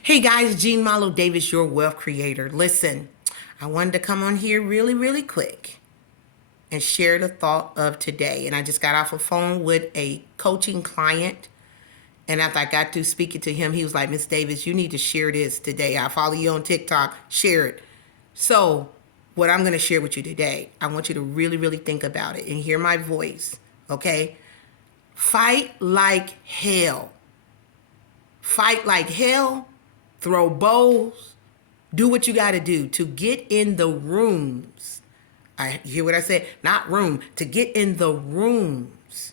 Hey guys, Jean Malo Davis, your wealth creator. Listen, I wanted to come on here really quick and share the thought of today. And I just got off a phone with a coaching client. And after I got through speaking to him, he was like, Miss Davis, you need to share this today. I follow you on TikTok, share it. So, what I'm going to share with you today, I want you to really think about it and hear my voice, okay? Fight like hell. Fight like hell, throw bowls, do what you got to do to get in the rooms. I hear what I said, not room, to get in the rooms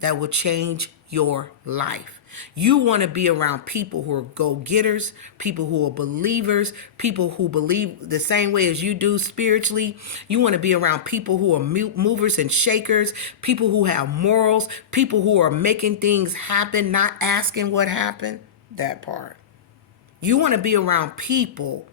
that will change your life. You want to be around people who are go-getters, people who are believers, people who believe the same way as you do spiritually. You want to be around people who are movers and shakers, people who have morals, people who are making things happen, not asking what happened. That part. You want to be around people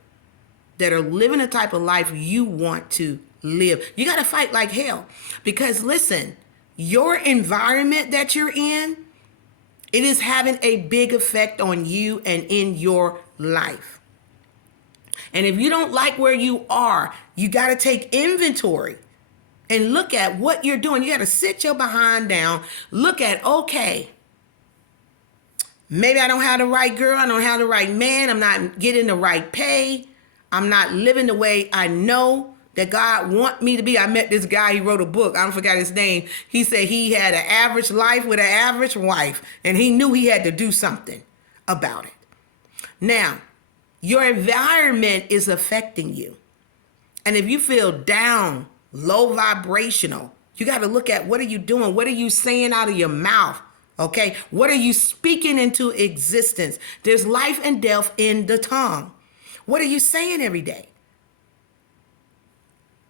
that are living the type of life you want to live. You got to fight like hell because listen, your environment that you're in, it is having a big effect on you and in your life. And if you don't like where you are, you got to take inventory and look at what you're doing. You got to sit your behind down, look at, okay, maybe I don't have the right girl, I don't have the right man, I'm not getting the right pay, I'm not living the way I know that God want me to be. I met this guy, he wrote a book, I don't forget his name. He said he had an average life with an average wife, and he knew he had to do something about it. Now, your environment is affecting you. And if you feel down, low vibrational, you got to look at what are you doing? What are you saying out of your mouth? Okay, what are you speaking into existence? There's life and death in the tongue. What are you saying every day?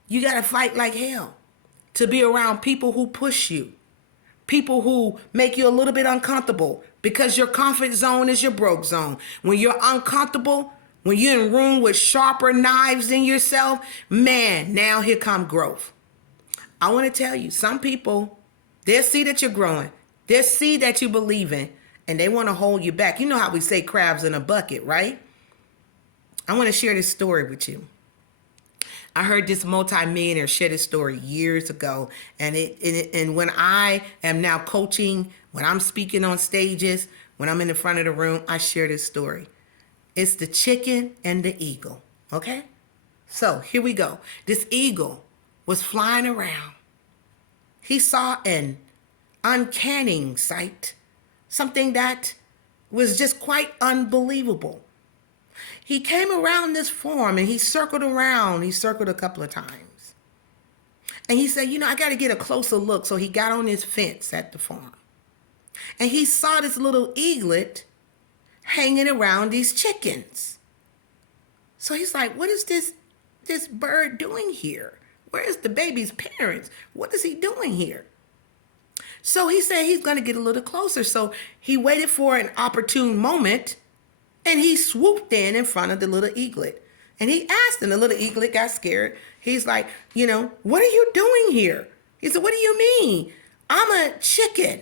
You got to fight like hell to be around people who push you, people who make you a little bit uncomfortable because your comfort zone is your broke zone. When you're uncomfortable, when you're in a room with sharper knives than yourself, man, now here come growth. I want to tell you, some people, they'll see that you're growing. They'll see that you believe in, and they want to hold you back. You know how we say crabs in a bucket, right? I want to share this story with you. I heard this multimillionaire share this story years ago, and when I am now coaching, when I'm speaking on stages, when I'm in the front of the room, I share this story. It's the chicken and the eagle, okay? So here we go. This eagle was flying around. He saw an uncanny sight, something that was just quite unbelievable. He came around this farm and he circled around. He circled a couple of times. And he said, I got to get a closer look. So he got on his fence at the farm. And he saw this little eaglet hanging around these chickens. So he's like, what is this bird doing here? Where is the baby's parents? What is he doing here? So he said he's going to get a little closer. So he waited for an opportune moment and he swooped in front of the little eaglet. And he asked him, the little eaglet got scared. He's like, what are you doing here? He said, what do you mean? I'm a chicken.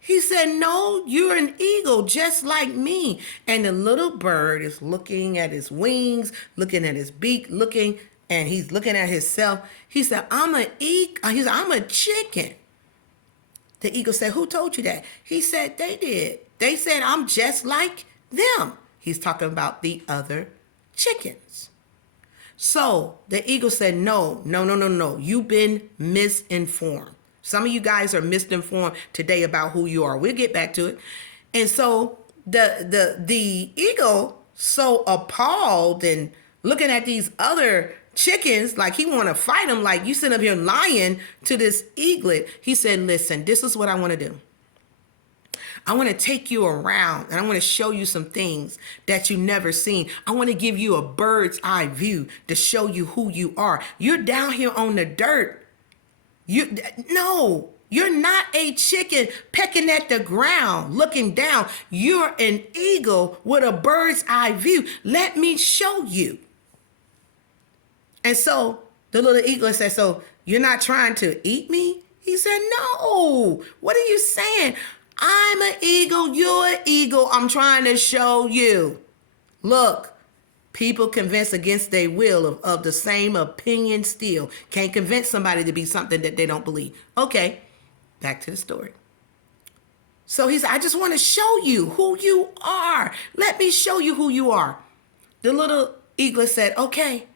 He said, no, you're an eagle just like me. And the little bird is looking at his wings, looking at his beak, and he's looking at himself. He said, I'm a chicken. The eagle said, who told you that? He said, they did. They said, I'm just like them. He's talking about the other chickens. So the eagle said, no. You've been misinformed. Some of you guys are misinformed today about who you are. We'll get back to it. And so the eagle, so appalled and looking at these other chickens like he want to fight them, like you sit up here lying to this eaglet. He said, listen, this is what I want to do. I want to take you around and I want to show you some things that you never seen. I want to give you a bird's eye view to show you who you are. You're down here on the dirt. You're not a chicken pecking at the ground, looking down. You're an eagle with a bird's eye view. Let me show you. And so the little eagle said, so you're not trying to eat me? He said, no. What are you saying? I'm an eagle, you're an eagle. I'm trying to show you. Look, people convinced against their will of the same opinion still. Can't convince somebody to be something that they don't believe. Okay, back to the story. So he said, I just want to show you who you are. Let me show you who you are. The little eaglet said, okay,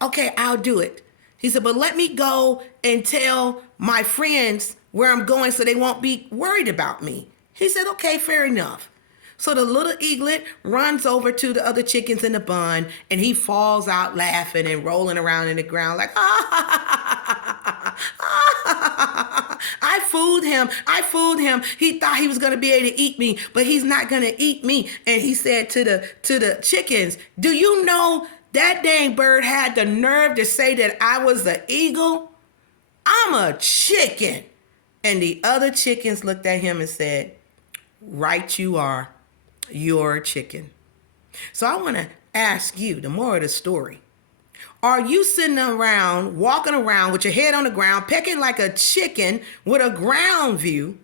I'll do it. He said, but let me go and tell my friends where I'm going so they won't be worried about me. He said, okay, fair enough. So the little eaglet runs over to the other chickens in the bun, and he falls out laughing and rolling around in the ground like, I fooled him. He thought he was going to be able to eat me, but he's not going to eat me. And he said to the chickens, do you know that dang bird had the nerve to say that I was the eagle? I'm a chicken. And the other chickens looked at him and said, right you are. You're a chicken. So I want to ask you, the moral of the story. Are you sitting around, walking around with your head on the ground, pecking like a chicken with a ground view?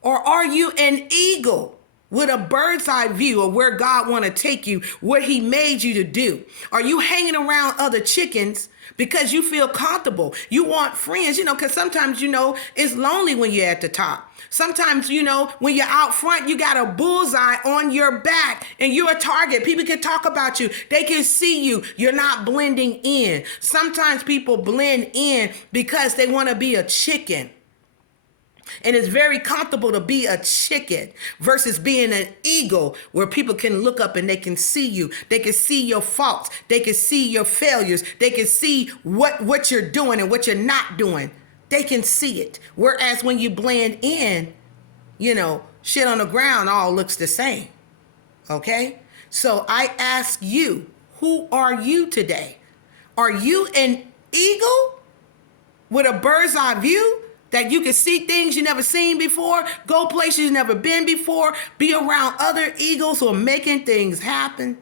Or are you an eagle with a bird's eye view of where God want to take you, what he made you to do? Are you hanging around other chickens because you feel comfortable? You want friends, because sometimes, it's lonely when you're at the top. Sometimes, when you're out front, you got a bullseye on your back and you're a target. People can talk about you. They can see you. You're not blending in. Sometimes people blend in because they want to be a chicken. And it's very comfortable to be a chicken versus being an eagle where people can look up and they can see you. They can see your faults. They can see your failures. They can see what you're doing and what you're not doing. They can see it. Whereas when you blend in, shit on the ground all looks the same. Okay? So I ask you, who are you today? Are you an eagle with a bird's eye view that you can see things you never seen before, go places you never been before, be around other eagles who are making things happen?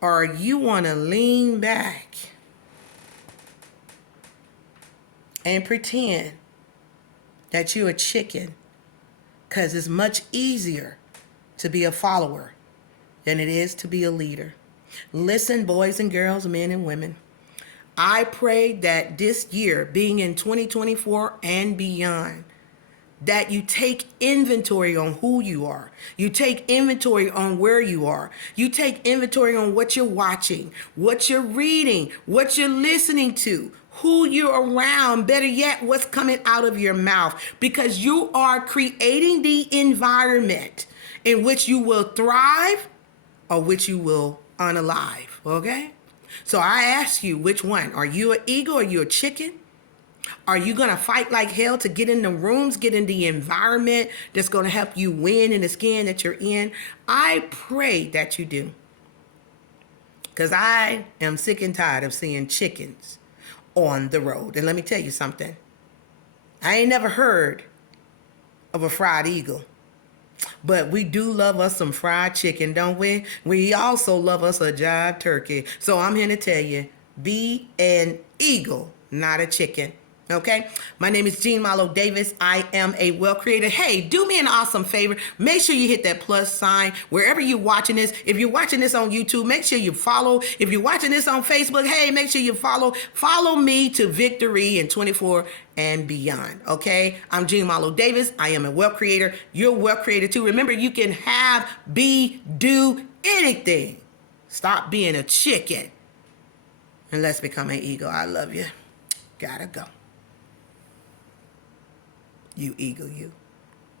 Or you want to lean back and pretend that you're a chicken because it's much easier to be a follower than it is to be a leader? Listen, boys and girls, men and women, I pray that this year, being in 2024 and beyond, that you take inventory on who you are. You take inventory on where you are. You take inventory on what you're watching, what you're reading, what you're listening to, who you're around, better yet, what's coming out of your mouth, because you are creating the environment in which you will thrive or which you will unalive, okay? So I ask you, which one? Are you an eagle or are you a chicken? Are you going to fight like hell to get in the rooms, get in the environment that's going to help you win in the skin that you're in? I pray that you do. Because I am sick and tired of seeing chickens on the road. And let me tell you something. I ain't never heard of a fried eagle. But we do love us some fried chicken, don't we? We also love us a jive turkey. So I'm here to tell you, be an eagle, not a chicken. Okay? My name is Jean Malo Davis. I am a wealth creator. Hey, do me an awesome favor. Make sure you hit that plus sign wherever you're watching this. If you're watching this on YouTube, make sure you follow. If you're watching this on Facebook, hey, make sure you follow. Follow me to victory in 24 and beyond. Okay? I'm Jean Malo Davis. I am a wealth creator. You're a wealth creator too. Remember, you can have, be, do anything. Stop being a chicken. And let's become an eagle. I love you. Gotta go. You eagle, you.